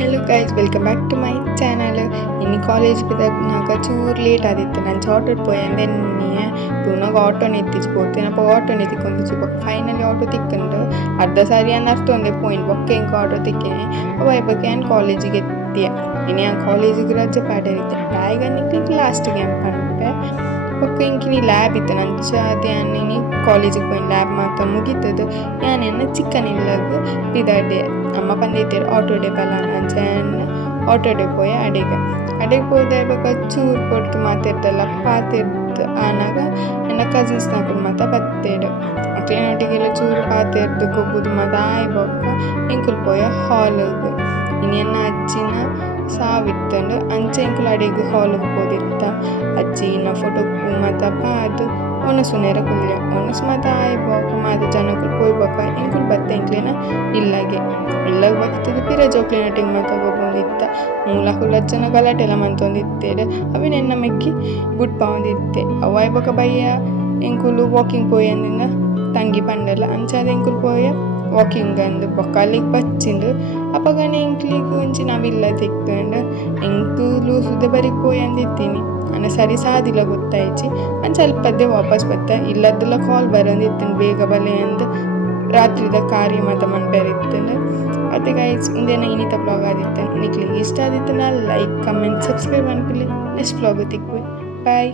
Hello guys, welcome back to my channel. ಇನ್ನು college ಬಿದ್ದಾಗ ಚೂರು ಲೇಟ್ ಆದಿತ್ತು. ನಾನು ಚಾಟೋಡ್ ಪೋಯಂದೆ ಪುನಃ ಆಟೋ ನಿತ್ತಿಜ್ ಪೋತೇನಪ್ಪ. ಆಟೋ ನಿತ್ತಿಕೊಂಡು ಫೈನಲಿ ಆಟೋ ತಿಕ್ಕೊಂಡು ಅರ್ಧ ಸಾರಿ ಅನ್ನ ಅರ್ಥ ಒಂದೇ ಪಾಯಿಂಟ್ ಬೊಕ್ಕ ಇಂಕ ಆಟೋ ತಿಕ್ಕೇನೆ ಅವ ಇಬ್ಬಕ್ಕೆ ಏನು ಕಾಲೇಜಿಗೆ ಎತ್ತಿಯ. ಇನ್ನು ಆ ಕಾಲೇಜಿಗೆ ರಜೆ ಪಾಡಿರುತ್ತೆ ಬ್ಯಾಗ್ ನಿಕ್ಲಿಕ್ಕೆ ಲಾಸ್ಟಿಗೆ ಅನ್ಪಂಡೆ ಒಕ್ಕ ಇಂಕಿನಿ ಲ್ಯಾಬ್ ಇತ್ತು. ನಂಚ ಅದೇ ಅನ್ನಿ ಕಾಲೇಜಿಗೆ ಹೋಗಿ ಲ್ಯಾಬ್ ಮಾತ್ರ ಮುಗೀತದು. ಯಾನೇನ ಚಿಕ್ಕನ್ ಇಲ್ಲಾಗ ಪಿದಾಡೆ ಅಮ್ಮ ಪಂದಿತ್ತೇರು ಆಟೋ ಡೇ ಪಲ್ಲ ನಂಚೆನ್ನ ಆಟೋ ಡೇ ಪೋಯ ಅಡೆಗೆ ಹೋದ ಇವಾಗ ಚೂರು ಕೊಡ್ತು ಮಾತಿರ್ತಲ್ಲ ಪಾತಿರ್ದು ಆನಾಗ ನನ್ನ ಕಸಿನ್ಸ್ ನಾಲ್ಕು ಮಾತ ಬತ್ತೇಡು ಅಕ್ಲೇನೊಟ್ಟಿಗೆಲ್ಲ ಚೂರು ಪಾತಿರ್ದು ಗೊಬ್ಬುದು ಮಾತ ಆಯ್ಬೊಕ್ಕ ಇಂಕುಲ್ ಪೋಯ ಹಾಲಿಗೆ ಇನ್ನೆನ್ನ ಅಜ್ಜಿನ ಸಾವಿತ್ತಂಡು ಅಂಚೆ ಇಂಕುಲು ಅಡಿಗೆ ಹಾಲಿಗೆ ಹೋದಿತ್ತ. ಅಜ್ಜಿನ ಫೋಟೋ ಮಾತ ಪಾದು ಒನಸು ನೇರ ಕುಲ್ಯ ಒನಸು ಮಾತ ಆಯ್ಬೋಕ ಮಾತ ಜನಕ್ಕೂ ಹೋಗ್ಬೇಕ ಇಂಕುಲ್ ಬತ್ತ ಇಂಕ್ಲೇನ ಇಲ್ಲಾಗೆ ಬರ್ತದೆ ಪಿರ ಜೋಕ್ಲಿನಟಿಗೆ ಮಾತ ಹೋಗ್ಬಂದಿತ್ತ. ಮೂಲ ಹುಲ್ಲಜ್ಜನ ಗಲಾಟೆಲ್ಲ ಮಂತೊಂದಿತ್ತೇಡು ಅವಿ ನೆನ್ನ ಮೆಕ್ಕಿ ಬುಟ್ ಪಾವಂದಿತ್ತೆ ಅವ ಆಯ್ಬೋಕ ಬಯ್ಯ ಇಂಕುಲು ವಾಕಿಂಗ್ ಪೋಯಂದಿನ ತಂಗಿ ಪಂಡಲ್ಲ ಅಂಚಾದ ಇಂಕುಲು ಪೋಯ ವಾಕಿಂಗ್ ಅಂದು ಬೊಕ್ಕ ಅಲ್ಲಿಗೆ ಬಚ್ಚಿಂದು ಅಪ್ಪಗನೆ ಇಂಕ್ಲಿಗೆ ಒಂಚಿ ನಾವಿಲ್ಲ ತಿಕ್ಕೊಂಡು ಇಂಕುಲು ಸುದ್ದೆ ಬರೀಕ್ ಪೋಯ್ ಅಂದಿತ್ತೀನಿ ಅನ್ನ ಸರಿ ಸಾದಿಲ್ಲ ಗೊತ್ತಾಯ್ಚಿ ಅಂದ್ ಸ್ವಲ್ಪದ್ದೇ ವಾಪಸ್ ಬತ್ತ. ಇಲ್ಲದ್ದೆಲ್ಲ ಕಾಲ್ ಬರೋಂದಿತ್ತಂದು ಬೇಗ ಬಲೆ ಅಂದು ರಾತ್ರಿದ ಕಾರ್ಯ ಮಾತ ಮನ್ಪೇರಿತ್ತಂದು. ಅದೇ ಗೈಸ್ ಇಂದೇನ ಇನ್ನಿತ ಬ್ಲಾಗ್ ಆದಿತ್ತು. ನಿಕ್ಲಿಗೆ ಇಷ್ಟ ಆದಿತ್ತು ಲೈಕ್ ಕಮೆಂಟ್ ಸಬ್ಸ್ಕ್ರೈಬ್ ಅನ್ಪಿಲ್ಲಿ. ನೆಕ್ಸ್ಟ್ ಬ್ಲಾಗ್ ತಿಕ್ವಿ. ಬಾಯ್.